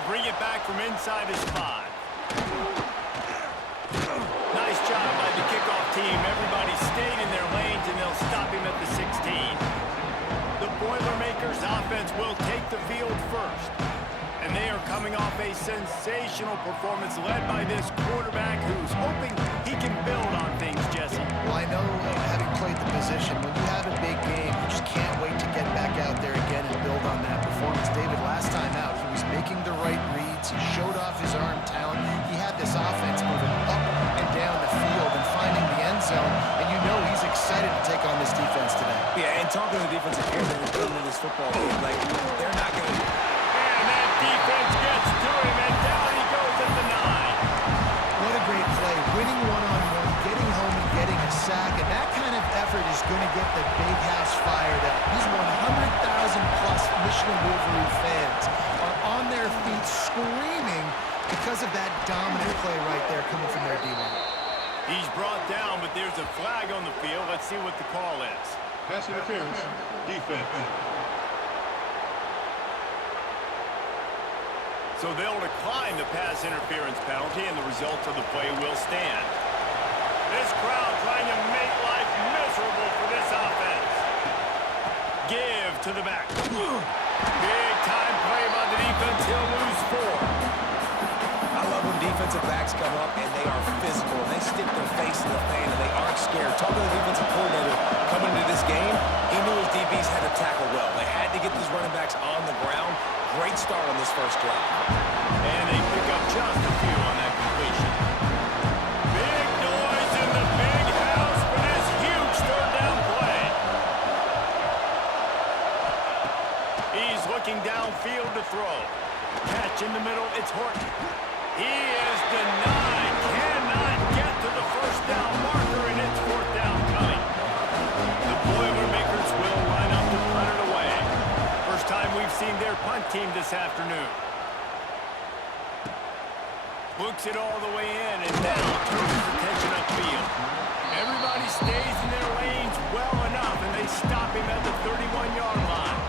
They'll bring it back from inside his 5. Nice job by the kickoff team. Everybody stayed in their lanes, and they'll stop him at the 16. The Boilermakers offense will take the field first. And they are coming off a sensational performance led by this quarterback who's hoping he can build on things, Jesse. Well, I know, having played the position, when you have a big game, you just can't wait to get back out there again and build on that performance. David, last time out, he was making the right reads. He showed off his arm talent. He had this offense moving up and down the field and finding the end zone. And you know he's excited to take on this defense today. Yeah, and talking to the defensive coordinator in this football game, like, they're not going to... Defense gets to him, and down he goes at the 9. What a great play. Winning one-on-one, getting home and getting a sack, and that kind of effort is going to get the big house fired up. These 100,000-plus Michigan Wolverine fans are on their feet screaming because of that dominant play right there coming from their D-line. He's brought down, but there's a flag on the field. Let's see what the call is. Pass interference, defense. So they'll decline the pass interference penalty, and the results of the play will stand. This crowd trying to make life miserable for this offense. Give to the back. Big time play by the defense. He'll lose 4. I love when defensive backs come up and they are physical. And they stick their face in the fan and they aren't scared. Talking to the defensive coordinator coming into this game, he knew his DBs had to tackle well. They had to get these running backs on the ground. Great start on this first drive. And they pick up just a few on that completion. Big noise in the big house for this huge third down play. He's looking downfield to throw. Catch in the middle, it's Horton. He is denied. Cannot get to the first down marker, and it's 4th down coming. The Boilermakers will line up to punt it away. First time we've seen their punt team this afternoon. Books it all the way in, and now turns his attention upfield. Everybody stays in their lanes well enough, and they stop him at the 31-yard line.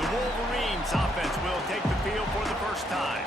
The Wolverines offense will take the field for the first time.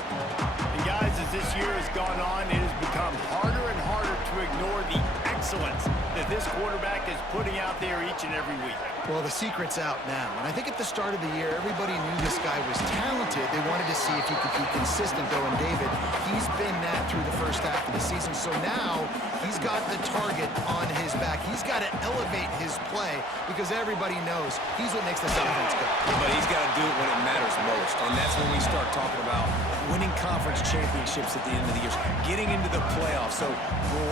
And guys, as this year has gone on, it has become harder and harder to ignore the excellence that this quarterback is putting out there each and every week. Well, the secret's out now, and I think at the start of the year, everybody knew this guy was talented. They wanted to see if he could be consistent, though, and David, he's been that through the first half of the season. So now he's got the target on his back. He's got to elevate his play because everybody knows he's what makes this offense go. But he's got to do it when it matters most, and that's when we start talking about winning conference championships at the end of the year, getting into the playoffs. So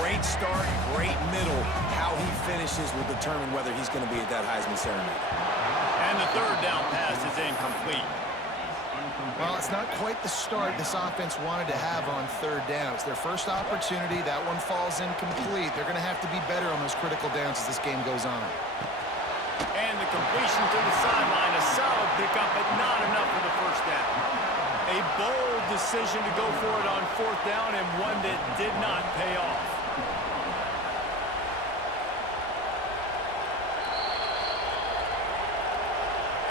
great start, great middle. How he finishes will determine whether he's going to be at that Heisman ceremony. And the third down pass is incomplete. Well, it's not quite the start this offense wanted to have on third down. It's their first opportunity. That one falls incomplete. They're going to have to be better on those critical downs as this game goes on. And the completion to the sideline, a solid pickup, but not enough for the first down. A bold decision to go for it on 4th down, and one that did not pay off.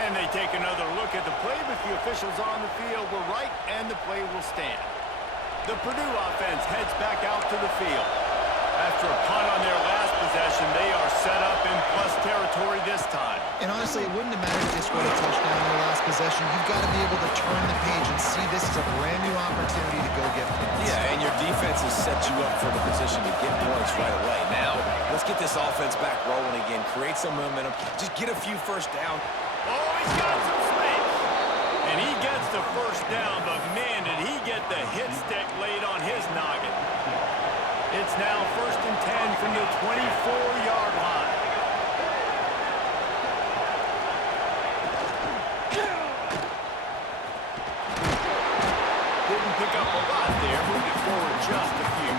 And they take another look at the play, but the officials on the field were right, and the play will stand. The Purdue offense heads back out to the field. After a punt on their last possession, they are set up in plus territory this time. And honestly, it wouldn't have mattered if they scored a touchdown in their last possession. You've got to be able to turn the page and see this as a brand new opportunity to go get points. Yeah, and your defense has set you up for the position to get points right away. Now, let's get this offense back rolling again, create some momentum, just get a few first down. Oh, he's got some space. And he gets the first down, but man, did he get the hit stick laid on his noggin. It's now 1st and 10 from the 24-yard line. Didn't pick up a lot there, moved it forward just a few.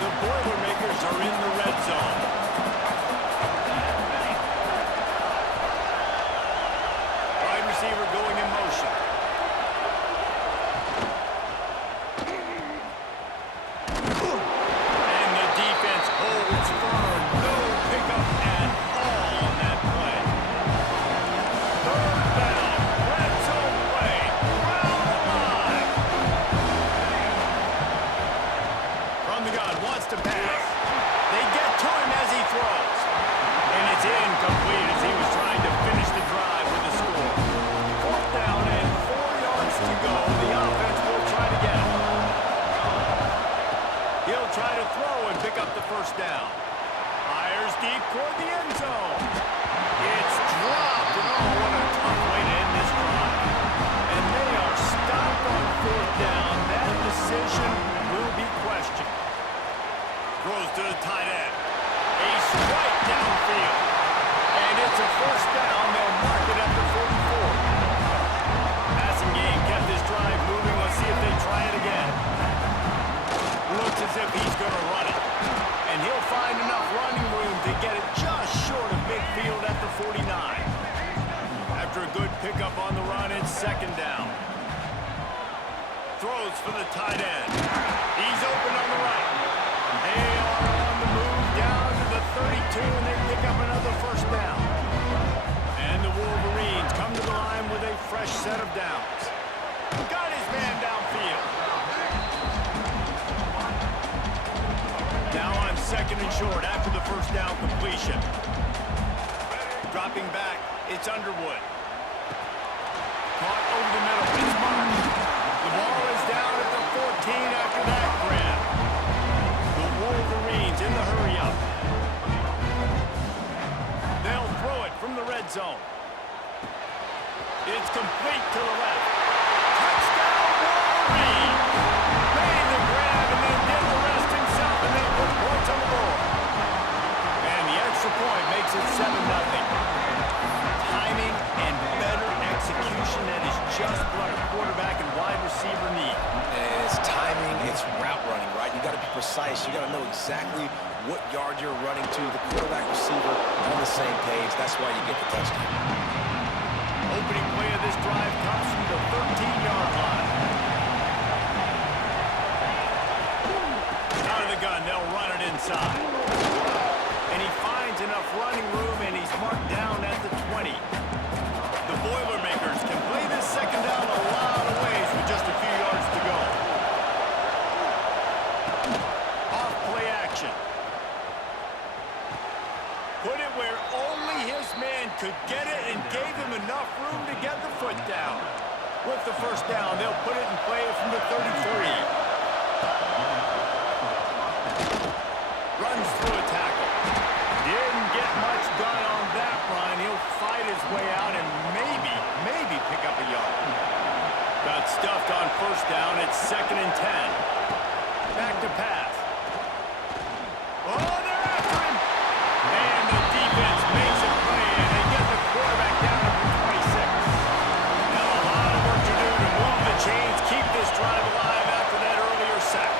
The Boilermakers are in the red zone. Wide receiver going in motion. And the defense holds firm. No pick up on the run. It's second down. Throws for the tight end. He's open on the right. They are on the move down to the 32, and they pick up another first down. And the Wolverines come to the line with a fresh set of downs. Got his man downfield. Now on second and short after the first down completion. Dropping back, it's Underwood. Caught over the middle, it's Marsh. The ball is down at the 14 after that grab. The Wolverines in the hurry-up. They'll throw it from the red zone. It's complete to the left. Touchdown, Wolverines! Made the grab and then did the rest himself, and they put points on the board. And the extra point makes it 7-0. Timing and better execution, that is just what a quarterback and wide receiver need. And it's timing, it's route running, right? You got to be precise. You got to know exactly what yard you're running to. The quarterback, receiver on the same page. That's why you get the touchdown. Opening play of this drive comes from the 13-yard line. Out of the gun, they'll run it inside. And he finds enough running room, and he's marked down at the 20. The Boilermakers can play this second down a lot of ways with just a few yards to go. Off play action. Put it where only his man could get it and gave him enough room to get the foot down. With the first down, they'll put it in play from the 33. Runs through a tackle. Didn't get much done on that run. He'll fight his way out and maybe pick up a yard. Got stuffed on first down. It's second and 10. Back to pass. Oh, they're after him. And the defense makes a play, and they get the quarterback down to the 26. Now a lot of work to do to move the chains, keep this drive alive after that earlier sack.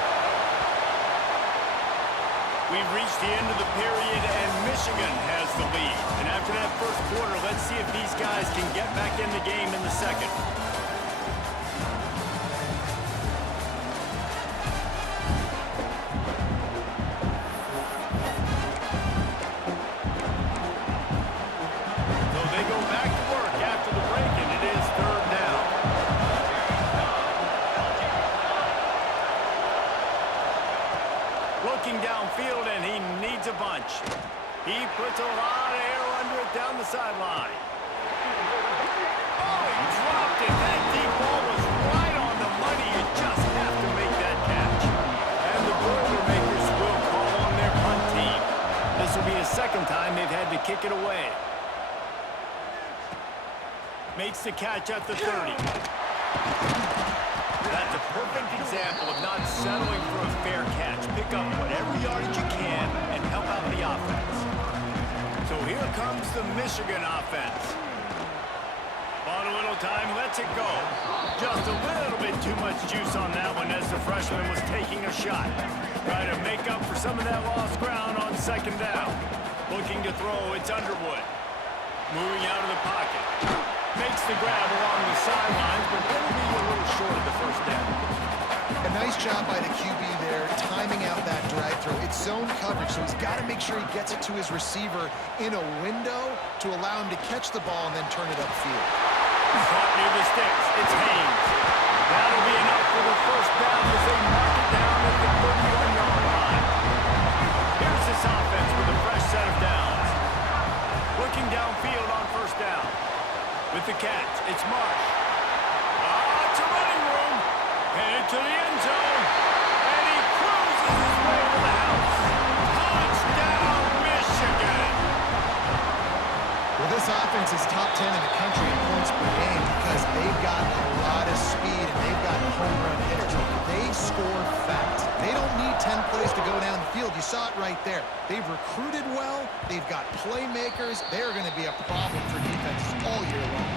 We've reached the end of the period, and Michigan has the lead. And after that first quarter, let's see if these guys can get back in the game in the second. So they go back to work after the break, and it is third down. Looking downfield, and he needs a bunch. He puts a lot of air under it down the sideline. Oh, he dropped it. That deep ball was right on the money. You just have to make that catch. And the Boilermakers will call on their punt team. This will be the second time they've had to kick it away. Makes the catch at the 30. That's a perfect example of not settling for a fair catch. Pick up whatever yardage you can and help out the offense. So here comes the Michigan offense. Bought a little time, lets it go. Just a little bit too much juice on that one as the freshman was taking a shot. Try to make up for some of that lost ground on second down. Looking to throw, it's Underwood. Moving out of the pocket. Makes the grab along the sidelines, but it'll be a little short of the first down. A nice job by the QB there, timing out that drag throw. It's zone coverage, so he's got to make sure he gets it to his receiver in a window to allow him to catch the ball and then turn it upfield. Caught near the sticks. It's Haynes. That'll be enough for the first down as they mark it down at the 31-yard line. Here's this offense with a fresh set of downs. Looking downfield on first down. With the catch, it's Marsh. It's a running room. Headed to the end zone. And he cruises his way to the house. Touchdown, Michigan. Well, this offense is top 10 in the country in points per game because they've got a lot of speed and they've got home run hitters. They score fast. They don't need 10 plays to go down the field. You saw it right there. They've recruited well. They've got playmakers. They're going to be a problem for defenses all year long.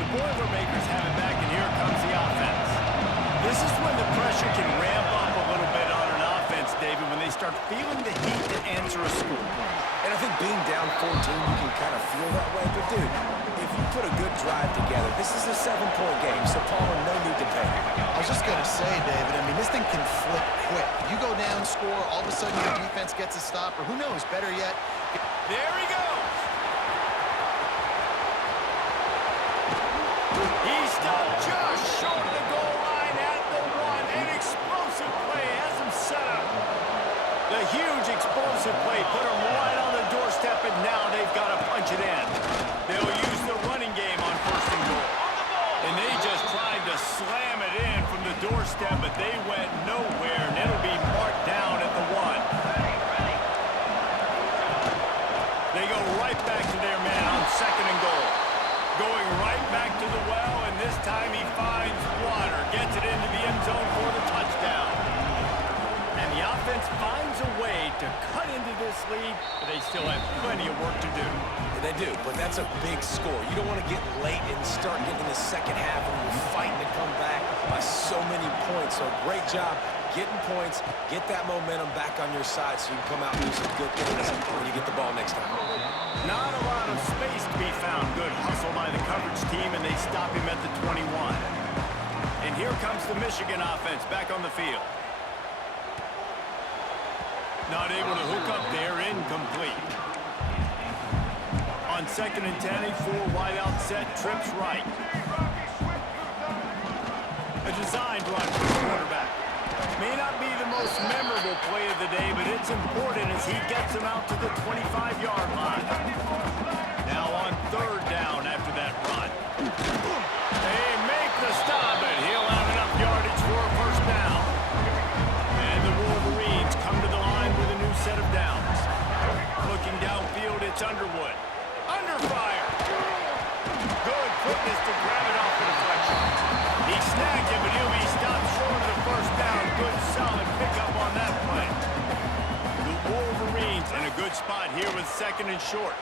The Boilermakers have it back, and here comes the offense. This is when the pressure can ramp up a little bit on an offense, David, when they start feeling the heat to answer a score. And I think being down 14, you can kind of feel feel that way, but dude, if you put a good drive together, this is a 7-point game, so Paul, no need to panic. I was just going to say, David, I mean, this thing can flip quick. You go down, score, all of a sudden your defense gets a stop, or who knows, better yet. There he goes. He stopped just short of the goal line at the 1. An explosive play has him set up. The huge explosive play put him right on the doorstep, and now they've got to punch it in. They'll use the running game on 1st and goal. And they just tried to slam it in from the doorstep, but they went nowhere, and it'll be marked down at the 1. They go right back to their man on 2nd and goal. Going right back to the well, and this time he finds water. Gets it into the end zone for the touchdown. And the offense finds a way to cut into this lead, but they still have plenty of work to do. Yeah, they do, but that's a big score. You don't want to get late and start getting in the second half when you're fighting to come back by so many points. So great job getting points, get that momentum back on your side so you can come out and do some good things when you get the ball next time. Not a lot of space to be found. Good hustle by the coverage team, and they stop him at the 21. And here comes the Michigan offense back on the field. Not able to hook up there, incomplete. On 2nd and 10, a 4-wide-out set, trips right. A designed run for the quarterback. May not be the most memorable play of the day, but it's important as he gets him out to the 25-yard line. Now on 3rd down after that run. They make the stop, but he'll have enough yardage for a 1st down. And the Wolverines come to the line with a new set of downs. Looking downfield, it's Underwood. Under fire. Good quickness to grab it off the deflection. He snagged it, but he'll be stopped short of the 1st down. Good, solid pickup on that play. The Wolverines in a good spot here with 2nd and short.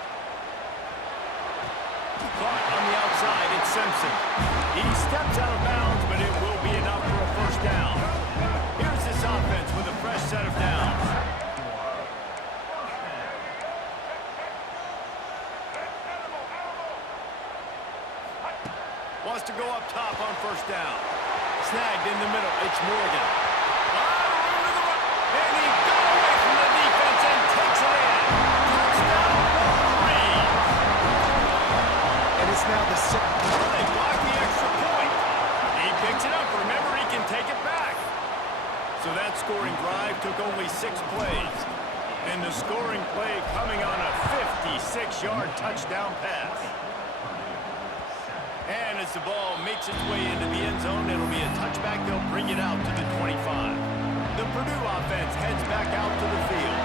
Caught on the outside, it's Simpson. He steps out of bounds, but it will be enough for a 1st down. Here's this offense with a fresh set of downs. Wants to go up top on 1st down. Snagged in the middle. It's Morgan. And he got away from the defense and takes it in. Touchdown, Wolverines. And it's now the 6th. Well, they block the extra point. He picks it up. Remember, he can take it back. So that scoring drive took only 6 plays. And the scoring play coming on a 56-yard touchdown pass. And as the ball makes its way into the end zone, it'll be a touchback. They'll bring it out to the 25. The Purdue offense heads back out to the field.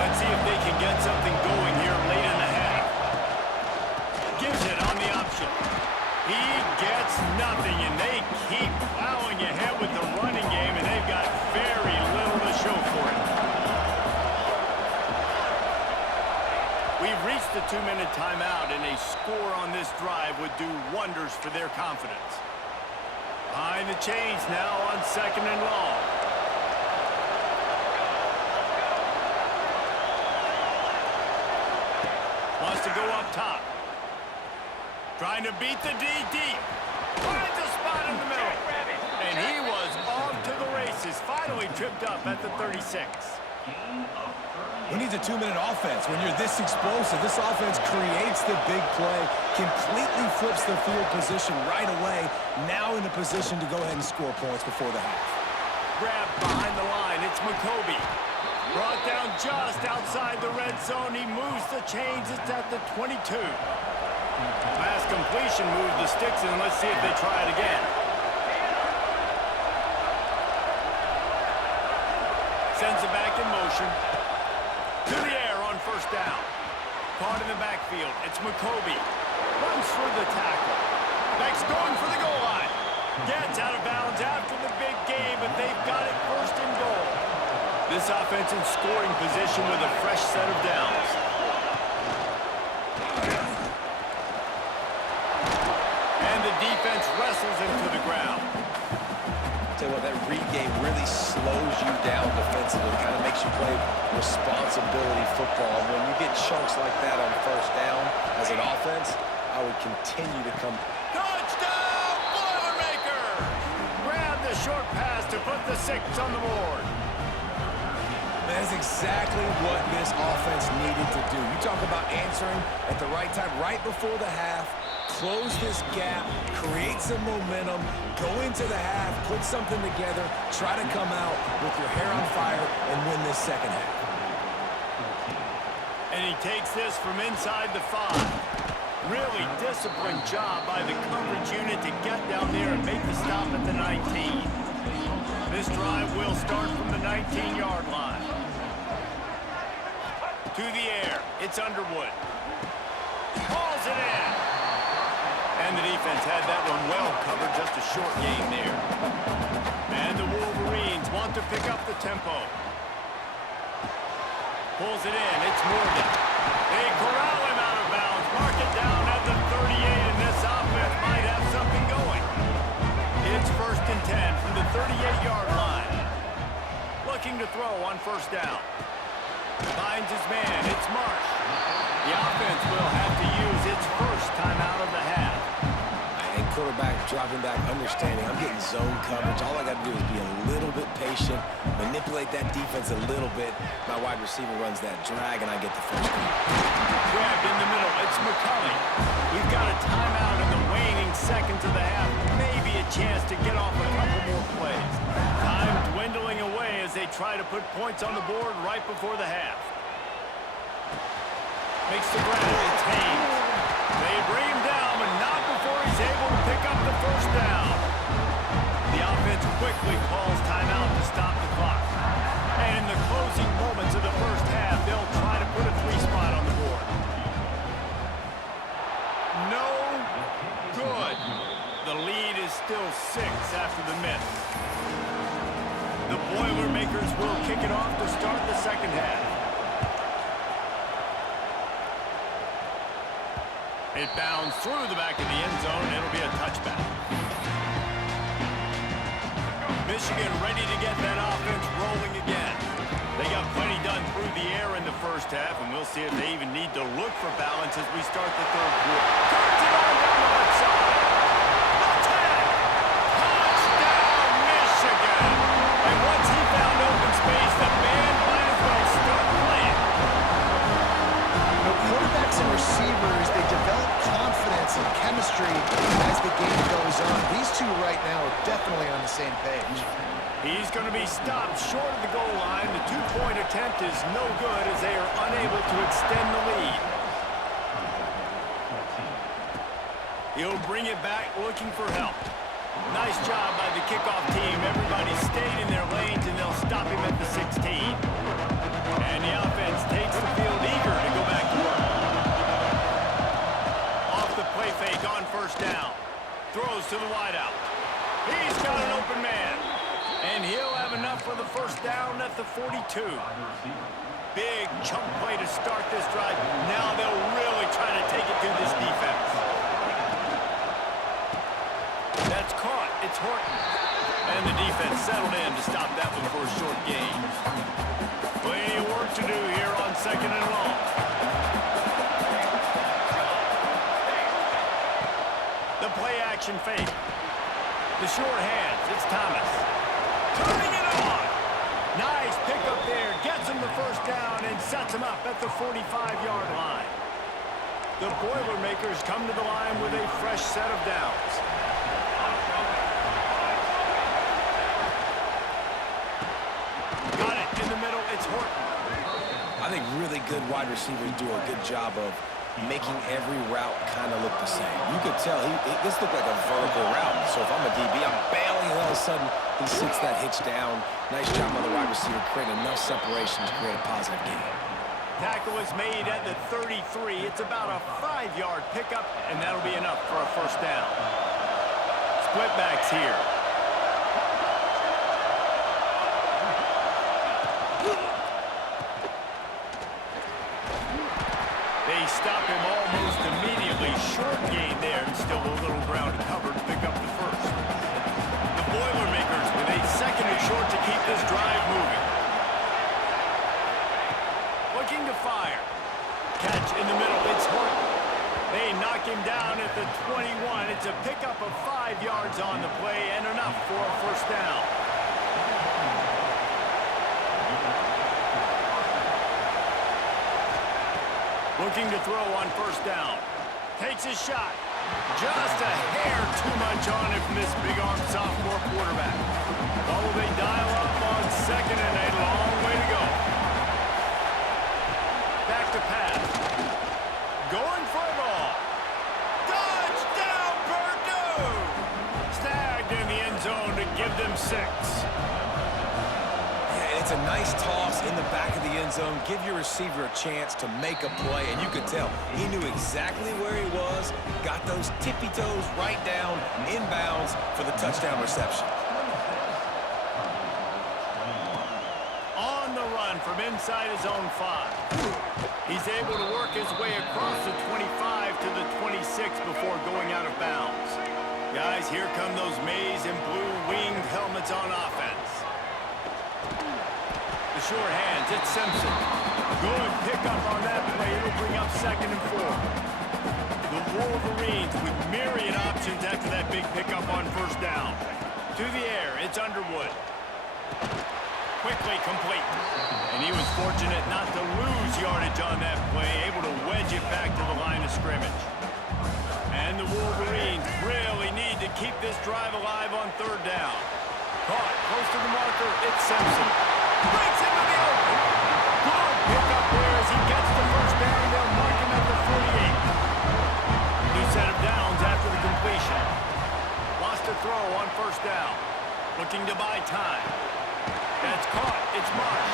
Let's see if they can get something going here late in the half. Gives it on the option. He gets nothing, and they keep plowing ahead with the running game, and they've got very little to show for it. We've reached the 2-minute timeout, and a score on this drive would do wonders for their confidence. Behind the chains now on 2nd and long. Wants to go up top. Trying to beat the D deep. Finds a spot in the middle. And he was off to the races. Finally tripped up at the 36. Who needs a 2-minute offense? When you're this explosive, this offense creates the big play, completely flips the field position right away, now in a position to go ahead and score points before the half. Grabbed behind the line, it's McCoby. Brought down just outside the red zone. He moves the chains, it's at the 22. Pass completion moved the sticks, and let's see if they try it again. Sends it back in motion. To the air on 1st down. Caught in the backfield. It's McCoby. Runs for the tackle. Next going for the goal line. Gets out of bounds after the big game, but they've got it 1st and goal. This offense in scoring position with a fresh set of downs. And the defense wrestles him to the ground. Tell you what, that read game really slows you down defensively. Kind of makes you play responsibility football. When you get chunks like that on first down as an offense, I would continue to come. Touchdown, Boilermakers! Grab the short pass to put the 6 on the board. That's exactly what this offense needed to do. You talk about answering at the right time, right before the half, close this gap, create some momentum, go into the half, put something together, try to come out with your hair on fire and win this second half. And he takes this from inside the 5. Really disciplined job by the coverage unit to get down there and make the stop at the 19. This drive will start from the 19-yard line. To the air, it's Underwood. Hauls it in. And the defense had that one well covered, just a short gain there. And the Wolverines want to pick up the tempo. Pulls it in, it's Morgan. They corral him out of bounds, mark it down at the 38, and this offense might have something going. It's 1st and 10 from the 38-yard line. Looking to throw on first down. Finds his man, it's Marsh. The offense will have to use its first timeout of the half. And quarterback dropping back, understanding I'm getting zone coverage. All I got to do is be a little bit patient, manipulate that defense a little bit. My wide receiver runs that drag, and I get the first down. Grabbed in the middle, it's McCulley. We've got a timeout in the waning seconds of the half. Maybe a chance to get off a couple more plays. Time dwindling away as they try to put points on the board right before the half. Makes the grab, it's Haynes. They bring him down, but not before he's able to pick up the first down. The offense quickly calls timeout to stop the clock. And in the closing moments of the first half, they'll try to put a 3-spot on the board. No good. The lead is still 6 after the miss. The Boilermakers will kick it off to start the second half. It bounds through the back of the end zone, and it'll be a touchback. Michigan ready to get that offense rolling again. They got plenty done through the air in the first half, and we'll see if they even need to look for balance as we start the third quarter. Turns it on down the left side. Touchdown, Michigan! And once he found open space, the band might as well start playing. You know, quarterbacks and receivers, they develop confidence and chemistry as the game goes on. These two right now are definitely on the same page. He's going to be stopped short of the goal line. The 2-point attempt is no good as they are unable to extend the lead. He'll bring it back looking for help. Nice job by the kickoff team. Everybody stayed in their lanes, and they'll stop him at the 16. And the offense takes the field eager to go back to work. Off the play fake on first down. Throws to the wideout. He's got an open man. And he'll have enough for the first down at the 42. Big chunk play to start this drive. Now they'll really try to take it to this defense. That's caught. It's Horton. And the defense settled in to stop that one for a short gain. Plenty of work to do here on second and long. The play action fake. The short hands. It's Thomas. Turning it on. Nice pick up there. Gets him the first down and sets him up at the 45-yard line. The Boilermakers come to the line with a fresh set of downs. Got it in the middle. It's Horton. I think really good wide receivers do a good job of making every route kind of look the same. You could tell this looked like a vertical route. So if I'm a DB, I'm bailing, and all of a sudden he sits that hitch down. Nice job by the wide receiver, creating enough separation to create a positive gain. Tackle is made at the 33. It's about a 5-yard pickup, and that'll be enough for a first down. Split backs here. They stop him almost immediately. Short gain there, and still a little ground covered to pick up the first. The Boilermakers with a looking to fire. Catch in the middle. It's Horton. They knock him down at the 21. It's a pickup of 5 yards on the play and enough for a first down. Looking to throw on first down. Takes a shot. Just a hair too much on it from this big-arm sophomore quarterback. Oh, they dial up on second and a long way to go. Back to pass. Going for a ball. Touchdown, Purdue! Snagged in the end zone to give them 6. It's a nice toss in the back of the end zone. Give your receiver a chance to make a play, and you could tell he knew exactly where he was, got those tippy toes right down, inbounds for the touchdown reception. On the run from inside his own 5. He's able to work his way across the 25 to the 26 before going out of bounds. Guys, here come those maize and blue winged helmets on offense. The short hands, it's Simpson. Good pickup on that play. It'll bring up 2nd and 4. The Wolverines with myriad options after that big pickup on first down. To the air, it's Underwood. Quickly complete. And he was fortunate not to lose yardage on that play, able to wedge it back to the line of scrimmage. And the Wolverines really need to keep this drive alive on 3rd down. Caught close to the marker, it's Simpson. Breaks into the open. Good pickup there as he gets the first down. They'll mark him at the 48. New set of downs after the completion. Lost a throw on first down. Looking to buy time. That's caught. It's Marsh.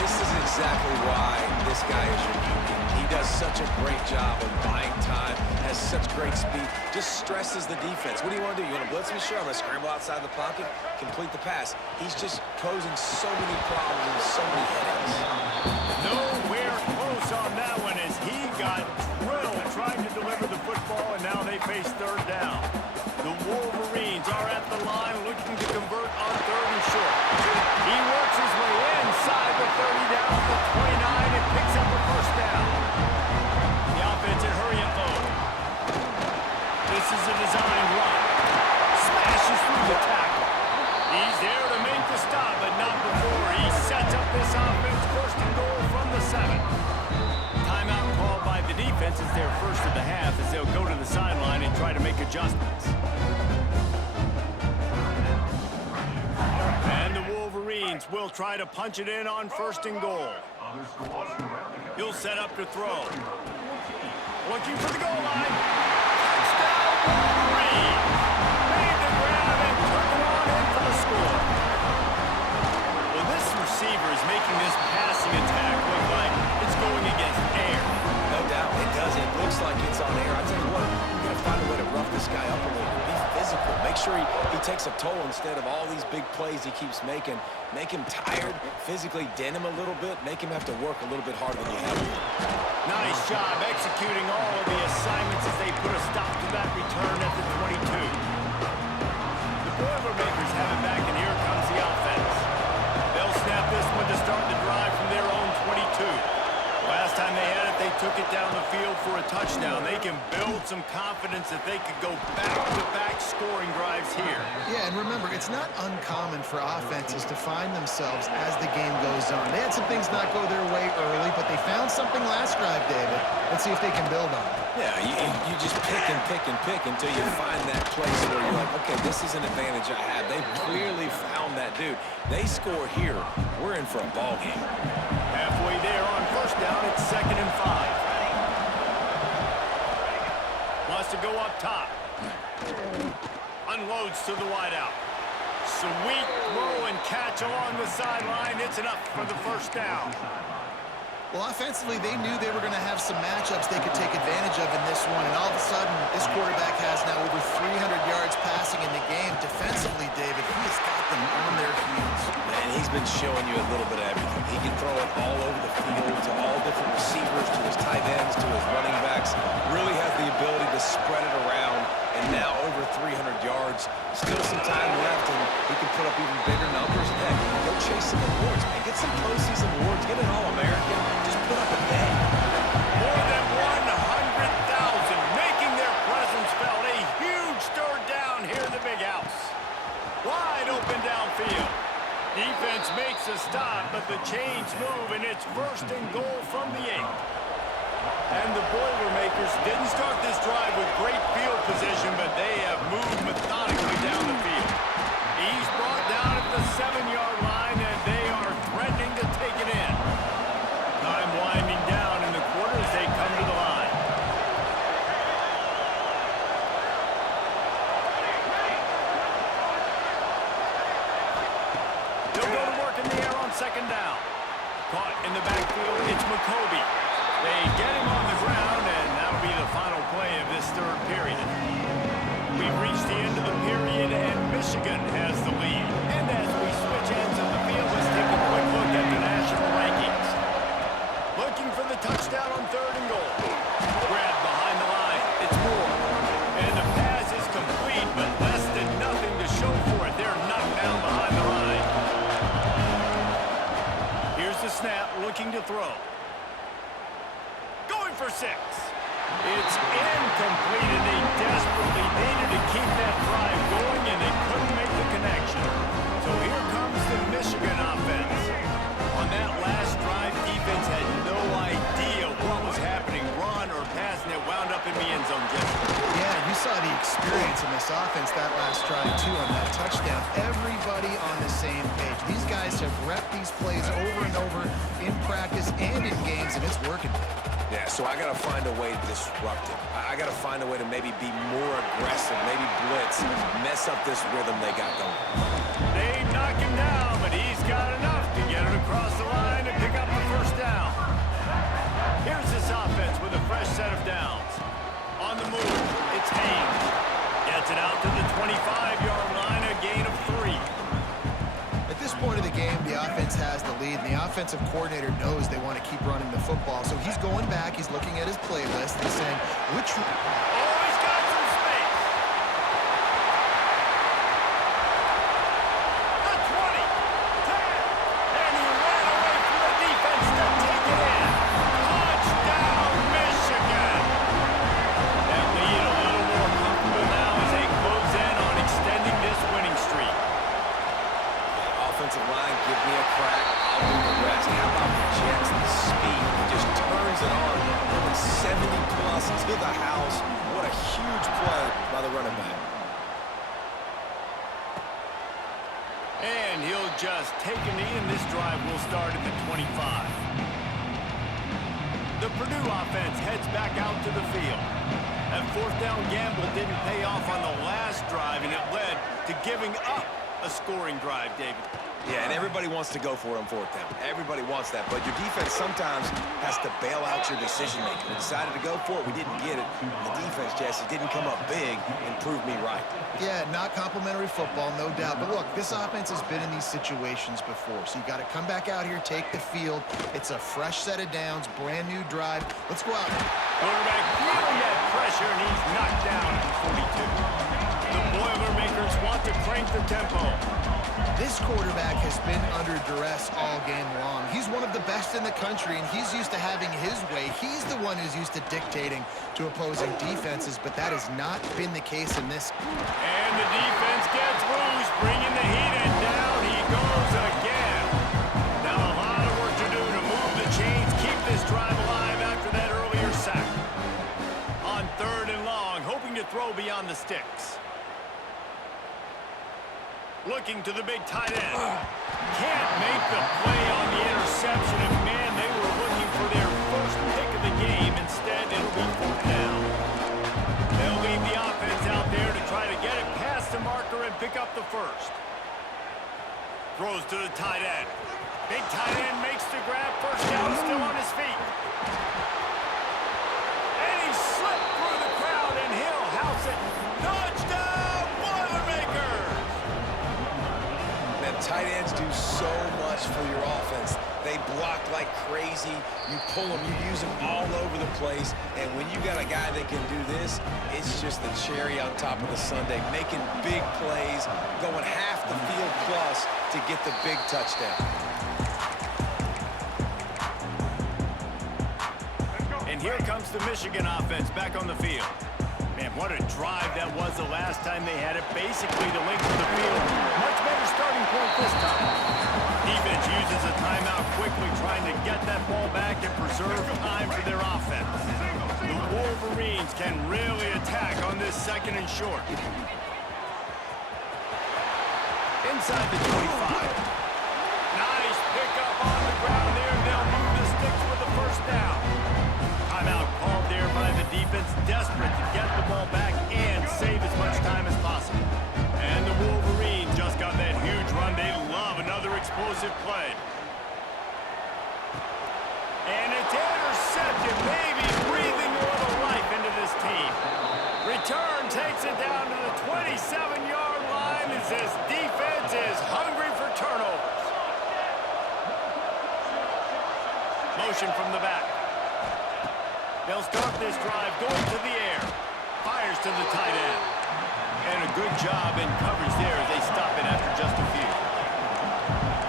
This is exactly why this guy is unique. He does such a great job of buying time, has such great speed, just stresses the defense. What do you want to do? You want to blitz me? Sure, I'm going to scramble outside the pocket, complete the pass. He's just posing so many problems and so many headaches. Nowhere close on that one as he got drilled trying to deliver the football, and now they face 3rd down. The Wolverines are at the line looking to convert on 3rd and short. He works his way inside the 30 down to the 29 and picks up a first down. The offense in hurry and load. This is a designed run. Smashes through the tackle. He's there to make the stop, but not before he sets up this offense 1st and goal from the 7. Timeout called by the defense is their first of the half as they'll go to the sideline and try to make adjustments. And the Wolverines will try to punch it in on 1st and goal. He'll set up to throw. Looking for the goal line. Touchdown, Wolverines! Made the grab and took it on in for the score. Well, this receiver is making this passing attack look like it's going against air. No doubt it does. It looks like it's on air. I tell you what, you got to find a way to rough this guy up a little bit. Be physical. Make sure he takes a toll instead of all these big plays he keeps making. Make him tired, physically dent him a little bit, make him have to work a little bit harder than you have to. Nice job executing all of the assignments as they put a stop to that return at the 22. The Boilermakers have it back, and here comes the offense. They'll snap this one to start the drive from their own 22. Last time they had it, they took it down the field for a touchdown. They can build some confidence that they could go back-to-back scoring drives here. Yeah, and remember, it's not uncommon for offenses to find themselves as the game goes on. They had some things not go their way early, but they found something last drive, David. Let's see if they can build on it. Yeah, you just pick and pick and pick until you find that place where you're like, okay, this is an advantage I have. They clearly found that dude. They score here, we're in for a ball game. Halfway there on first down, it's 2nd and 5. Wants to go up top. Unloads to the wideout. Sweet throw and catch along the sideline. It's enough for the first down. Well, offensively, they knew they were going to have some matchups they could take advantage of in this one, and all of a sudden, this quarterback has now over 300 yards passing in the game. Defensively, David, he has got them on their heels. And he's been showing you a little bit of everything. He can throw it all over the field to all different receivers, to his tight ends, to his running backs. Really has the ability to spread it around, and now over 300 yards. Still some time left, and he can put up even bigger numbers. And heck, go chase some awards, man. Get some postseason awards. Get an All-American. Just Nice move, and it's 1st and goal from the 8. And the Boilermakers didn't start this drive with great field position, but they have moved methodically down the field. He's brought down at the 7-yard line, and they are threatening to take it in. Time winding down in the quarter as they come to the line. They'll go to work in the air on 2nd down. Caught in the backfield, it's McCoby. They get him on the ground, and that'll be the final play of this 3rd period. We've reached the end of the period, and Michigan has the lead. And as we switch ends of the field, let's take a quick look at the national rankings. Looking for the touchdown on 3rd and goal. Grab behind the line. It's Moore. And the pass is complete, but less than nothing to show for it. They're knocked down behind the line. Here's the snap, looking to throw. Going for 6. It's incomplete, and they desperately needed to keep that drive going, and they couldn't make the connection. So here comes the Michigan offense. On that last drive, defense had no idea what was happening, run or pass, and it wound up in the end zone, Jesse. Yeah, you saw the experience in this offense that last drive, too, on that touchdown. Everybody on the same page. These guys have repped these plays over and over in practice and in games, and it's working. Yeah, so I got to find a way to disrupt him. I got to find a way to maybe be more aggressive, maybe blitz, mess up this rhythm they got going. They knock him down, but he's got enough to get it across the line and pick up the 1st down. Here's this offense with a fresh set of downs. On the move, it's Haynes. Gets it out to the 25-yard line, a gain of 3. At this point of the game, the offense has the lead, and the offensive coordinator knows they want to keep running the football. So he's going back, he's looking at his playlist, and he's saying, which... Oh, he's got some space. The 20, 10, and he ran away from the defense to take it in. Touchdown, Michigan. That lead a little more comfortable now as they close in on extending this winning streak. Offensive line, give me a crack, I'll do the rest. How about the Jets, the speed? He just turns it on, going 70-plus to the house. What a huge play by the running back. And he'll just take a knee, and this drive will start at the 25. The Purdue offense heads back out to the field. That 4th down gamble didn't pay off on the last drive, and it led to giving up a scoring drive, David. Yeah, and everybody wants to go for it on 4th down. Everybody wants that, but your defense sometimes has to bail out your decision-maker. We decided to go for it. We didn't get it. The defense, Jesse, didn't come up big and prove me right. Yeah, not complimentary football, no doubt. But look, this offense has been in these situations before, so you got to come back out here, take the field. It's a fresh set of downs, brand new drive. Let's go out. Quarterback feeling that pressure, and he's knocked down at the 42. The Boilermakers want to crank the tempo. This quarterback has been under duress all game long. He's one of the best in the country, and he's used to having his way. He's the one who's used to dictating to opposing defenses, but that has not been the case in this. And the defense gets loose, bringing the heat, and down he goes again. Now a lot of work to do to move the chains, keep this drive alive after that earlier sack. On 3rd and long, hoping to throw beyond the sticks. Looking to the big tight end. Can't make the play on the interception, and man, they were looking for their first pick of the game. Instead, it'll be 4th down. They'll leave the offense out there to try to get it past the marker and pick up the 1st. Throws to the tight end. Big tight end makes the grab. 1st down, still on his feet. And he slipped through the crowd, and he'll house it. Touchdown, Boilermakers! Tight ends do so much for your offense. They block like crazy. You pull them, you use them all over the place. And when you got a guy that can do this, it's just the cherry on top of the sundae, making big plays, going half the field plus to get the big touchdown. And here comes the Michigan offense back on the field. Man, what a drive that was the last time they had it. Basically the length of the field. Much better starting point this time. Defense uses a timeout quickly, trying to get that ball back and preserve time for their offense. The Wolverines can really attack on this second and short. Inside the 25. Nice pickup on the ground there, and they'll move the sticks with the first down. Timeout called there by the defense, desperate to get the ball back and save as much time as possible. And the Wolverines just got that huge run. They love another explosive play. And it's intercepted, maybe breathing a little life into this team. Return takes it down to the 27-yard line as this defense is hungry for turnovers. Motion from the back. They'll start this drive going to the air. Fires to the tight end. And a good job in coverage there as they stop it after just a few.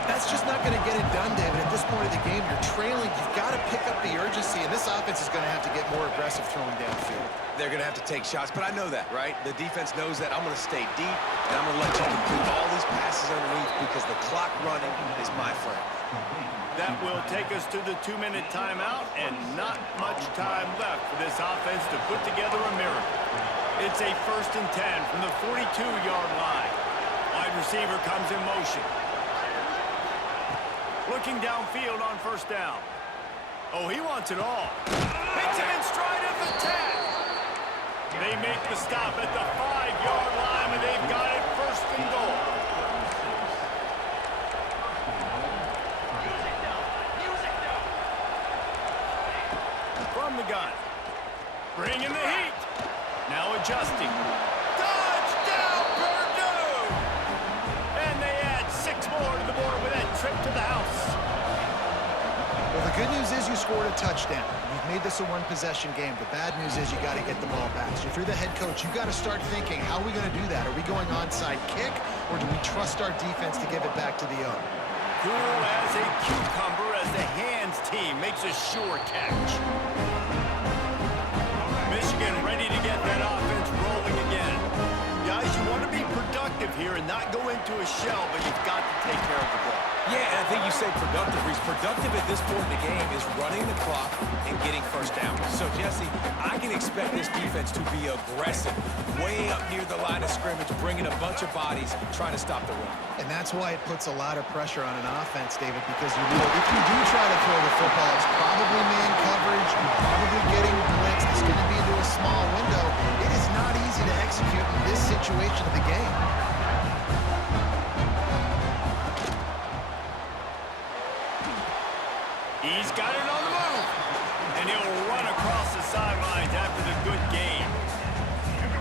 That's just not going to get it done, David. At this point of the game, you're trailing. You've got to pick up the urgency, and this offense is going to have to get more aggressive throwing downfield. They're going to have to take shots, but I know that, right? The defense knows that. I'm going to stay deep, and I'm going to let you complete all these passes underneath because the clock running is my friend. That will take us to the 2-minute timeout, and not much time left for this offense to put together a miracle. It's a 1st and 10 from the 42-yard line. Wide receiver comes in motion. Looking downfield on first down. Oh, he wants it all. Hits him in stride at the 10. They make the stop at the 5-yard line, and they've got it 1st and goal. From the gun. Bringing the heat. Now adjusting. Touchdown, Purdue! And they add 6 more to the board with that trip to the house. Well, the good news is you scored a touchdown. You've made this a one-possession game. The bad news is you got to get the ball back. So if you're the head coach, you got to start thinking, how are we going to do that? Are we going onside kick, or do we trust our defense to give it back to the owner? Cool as a cucumber as the hands team makes a sure catch. Michigan ready to get that offense rolling again. Guys, you want to be productive here and not go into a shell, but you've got to take care of the ball. Yeah, and I think you say productive. He's productive at this point in the game is running the clock and getting first down. So, Jesse, I can expect this defense to be aggressive, way up near the line of scrimmage, bringing a bunch of bodies, trying to stop the run. And that's why it puts a lot of pressure on an offense, David, because you know if you do try to throw the football, it's probably man coverage, you're probably getting blitzed, it's going to be into a small window. It is not easy to execute in this situation of the game. He's got it on the move, and he'll run across the sidelines after the good game.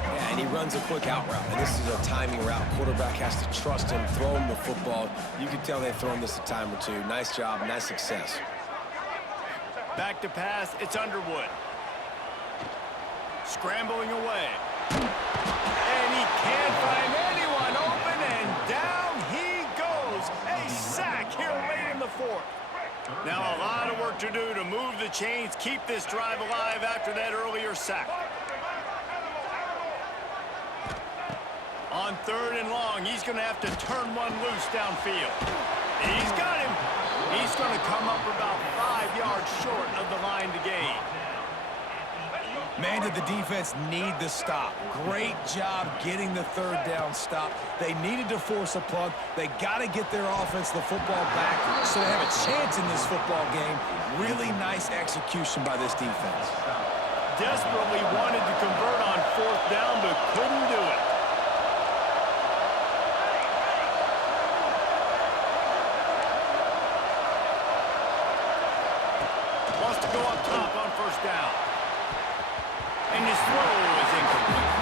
Yeah, and he runs a quick out route, and this is a timing route. Quarterback has to trust him, throw him the football. You can tell they've thrown this a time or two. Nice job, nice success. Back to pass, it's Underwood. Scrambling away. And he can't find anyone open, and down he goes. A sack here late in the 4th. Now a lot of work to do to move the chains, keep this drive alive after that earlier sack. On 3rd and long, he's going to have to turn one loose downfield. He's got him. He's going to come up about 5 yards short of the line to gain. Man, did the defense need the stop. Great job getting the 3rd down stop. They needed to force a punt. They got to get their offense the football back so they have a chance in this football game. Really nice execution by this defense. Desperately wanted to convert on 4th down, but couldn't do it. Wants to go up top on 1st down. And his throw is incomplete.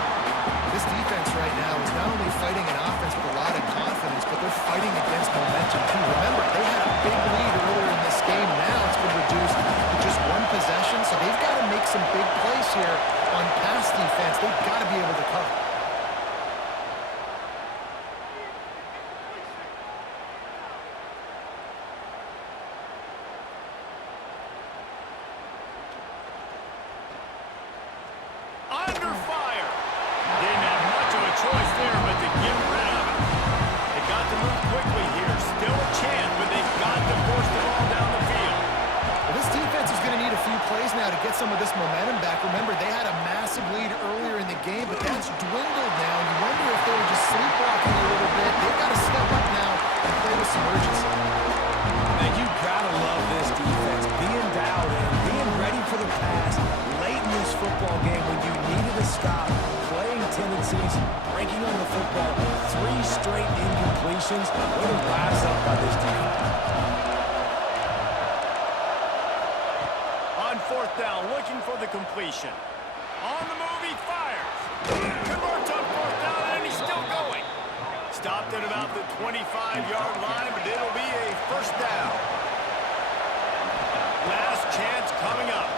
This defense right now is not only fighting an offense with a lot of confidence, but they're fighting against momentum too. Remember, they had a big lead earlier in this game. Now it's been reduced to just 1 possession, so they've got to make some big plays here on pass defense. They've got to be able to cover. Under fire. Didn't have much of a choice there, but to get rid of it. They got to move quickly here. Still a chance, but they've plays now to get some of this momentum back. Remember, they had a massive lead earlier in the game, but that's dwindled now. And you wonder if they were just sleepwalking a little bit. They've got to step up now and play with some urgency. Man, you gotta love this defense. Being dialed in, being ready for the pass late in this football game when you needed to stop, playing tendencies, breaking on the football, 3 straight incompletions. Way to rise up by this defense. On 4th down, looking for the completion. On the move, he fires. Converts on 4th down, and he's still going. Stopped at about the 25-yard line, but it'll be a 1st down. Last chance coming up.